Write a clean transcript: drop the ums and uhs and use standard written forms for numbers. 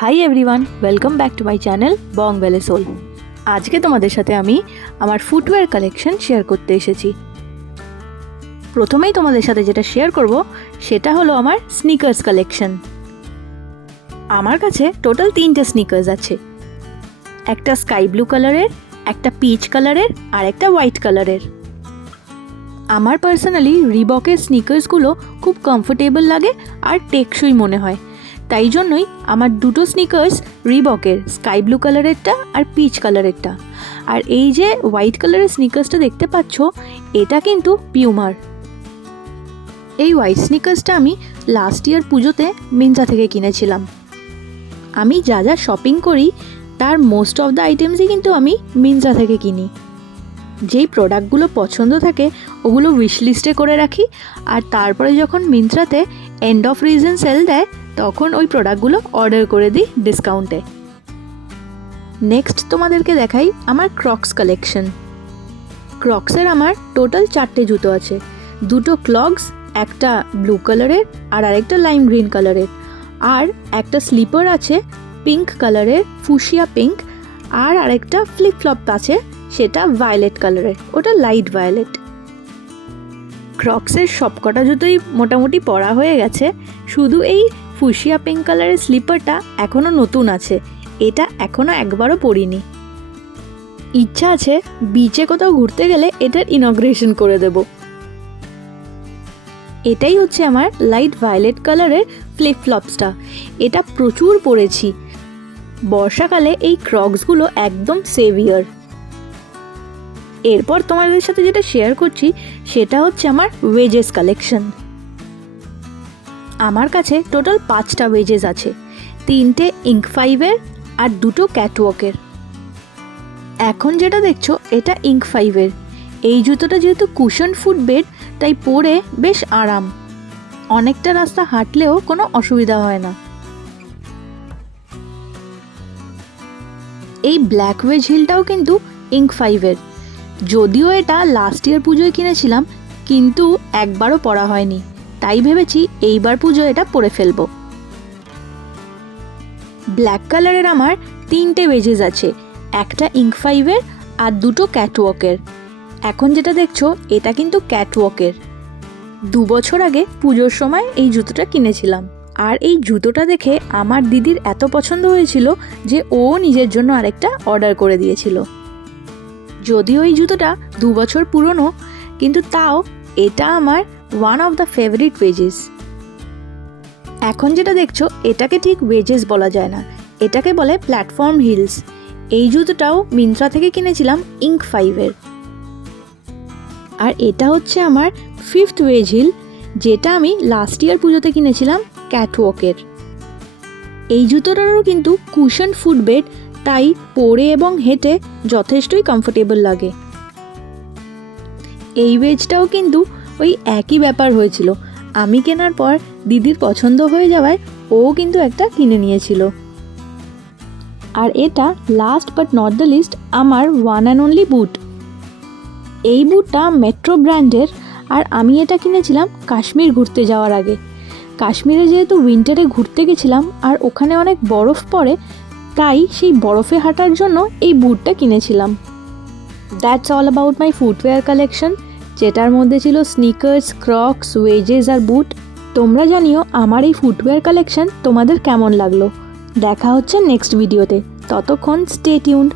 High everyone, welcome back to my channel Bong Valley Soul. আজকে তোমাদের সাথে আমি আমার ফুটওয়্যার কালেকশন শেয়ার করতে এসেছি। প্রথমেই তোমাদের সাথে যেটা শেয়ার করব সেটা হলো আমার স্নিকার্স কালেকশন। আমার কাছে টোটাল 3টে স্নিকার্স আছে, একটা স্কাই ব্লু কালারের, একটা পিচ কালারের আর একটা হোয়াইট কালারের। আমার পার্সোনালি রিবকের স্নিকার্সগুলো খুব কমফোর্টেবল লাগে আর টেকসই মনে হয়, তাই জন্যই আমার দুটো স্নিকার্স রিবকের, স্কাই ব্লু কালারেরটা আর পিচ কালারেরটা। আর এই যে হোয়াইট কালারের স্নিকার্সটা দেখতে পাচ্ছ, এটা কিন্তু পিউমার। এই হোয়াইট স্নিকার্সটা আমি লাস্ট ইয়ার পুজোতে মিন্ত্রা থেকে কিনেছিলাম। আমি যা যা শপিং করি তার মোস্ট অফ দ্য আইটেমসই কিন্তু আমি মিন্ত্রা থেকে কিনি। যেই প্রোডাক্টগুলো পছন্দ থাকে ওগুলো উইশ লিস্টে করে রাখি, আর তারপরে যখন মিন্ত্রাতে এন্ড অফ রিজন সেল দেয় তখন ওই প্রোডাক্টগুলো অর্ডার করে দিই ডিসকাউন্টে। নেক্সট তোমাদেরকে দেখাই আমার ক্রক্স কালেকশন। ক্রক্সের আমার টোটাল 4টে জুতো আছে, দুটো ক্লগস, একটা ব্লু কালারের আর আরেকটা লাইম গ্রিন কালারের, আর একটা স্লিপার আছে পিঙ্ক কালারের, ফুশিয়া পিঙ্ক, আর আরেকটা ফ্লিপ ফ্লপ আছে সেটা ভায়োলেট কালারের, ওটা লাইট ভায়োলেট। ক্রক্সের সবকটা জুতোই মোটামুটি পরা হয়ে গেছে, শুধু এই ফুশিয়া পিঙ্ক কালারের স্লিপারটা এখনও নতুন আছে, এটা এখনও একবারও পরিনি। ইচ্ছা আছে বিচে কোথাও ঘুরতে গেলে এটার ইনগ্রেশন করে দেব। এটাই হচ্ছে আমার লাইট ভায়োলেট কালারের ফ্লিপ ফ্লপসটা, এটা প্রচুর পরেছি। বর্ষাকালে এই ক্রক্সগুলো একদম সেভিয়ার। এরপর তোমাদের সাথে যেটা শেয়ার করছি সেটা হচ্ছে আমার ওয়েজেস কালেকশন। আমার কাছে টোটাল 5টা ওয়েজেস আছে, 3টে ইঙ্ক 5-এর আর 2টো ক্যাটওয়াকের। এখন যেটা দেখছো এটা ইঙ্ক 5-এর। এই জুতোটা যেহেতু কুশন ফুটবেড তাই পরে বেশ আরাম, অনেকটা রাস্তা হাঁটলেও কোনো অসুবিধা হয় না। এই ব্ল্যাক ওয়েজ হিলটাও কিন্তু ইঙ্ক 5-এর, যদিও এটা লাস্ট ইয়ার পুজোয় কিনেছিলাম কিন্তু একবারও পরা হয়নি, তাই ভেবেছি এইবার পুজো এটা পরে ফেলবো। ব্ল্যাক কালারের আমার 3টে ওয়েজেস আছে, একটা ইঙ্ক 5-এর আর 2টো ক্যাটওয়াকের। এখন যেটা দেখছো এটা কিন্তু ক্যাটওয়াকের। 2 বছর আগে পুজোর সময় এই জুতোটা কিনেছিলাম, আর এই জুতোটা দেখে আমার দিদির এত পছন্দ হয়েছিল যে ও নিজের জন্য আরেকটা অর্ডার করে দিয়েছিল। যদিও এই জুতোটা 2 বছর পুরনো, কিন্তু তাও এটা আমার one of the favourite wedges. এখন যেটা দেখছো এটাকে ঠিক ওয়েজেস বলা যায় না, এটাকে বলে প্ল্যাটফর্ম হিলস। এই জুতোটাও মিন্ত্রা থেকে কিনেছিলাম ইঙ্ক 5-এর। আর এটা হচ্ছে আমার 5th ওয়েজ হিল, যেটা আমি লাস্ট ইয়ার পুজোতে কিনেছিলাম ক্যাটওয়াকের। এই জুতোটারও কিন্তু কুশন ফুটবেড, তাই পরে এবং হেঁটে যথেষ্টই কমফোর্টেবল লাগে। এই ওয়েজটাও কিন্তু ওই একই ব্যাপার হয়েছিল, আমি কেনার পর দিদির পছন্দ হয়ে যাওয়ায় ও কিন্তু একটা কিনে নিয়েছিল। আর এটা last but not the least আমার ওয়ান অ্যান্ড অনলি বুট। এই বুটটা মেট্রো ব্র্যান্ডের, আর আমি এটা কিনেছিলাম কাশ্মীর ঘুরতে যাওয়ার আগে। কাশ্মীরে যেহেতু উইন্টারে ঘুরতে গেছিলাম আর ওখানে অনেক বরফ পড়ে, তাই সেই বরফে হাঁটার জন্য এই বুটটা কিনেছিলাম। That's all about my footwear collection, যেটার মধ্যে ছিল স্নিকার্স, ক্রক্স, ওয়েজেস আর বুট। তোমরা জানিও আমার এই ফুটওয়্যার কালেকশন তোমাদের কেমন লাগলো। দেখা হচ্ছে নেক্সট ভিডিওতে, ততক্ষণ স্টে টিউনড।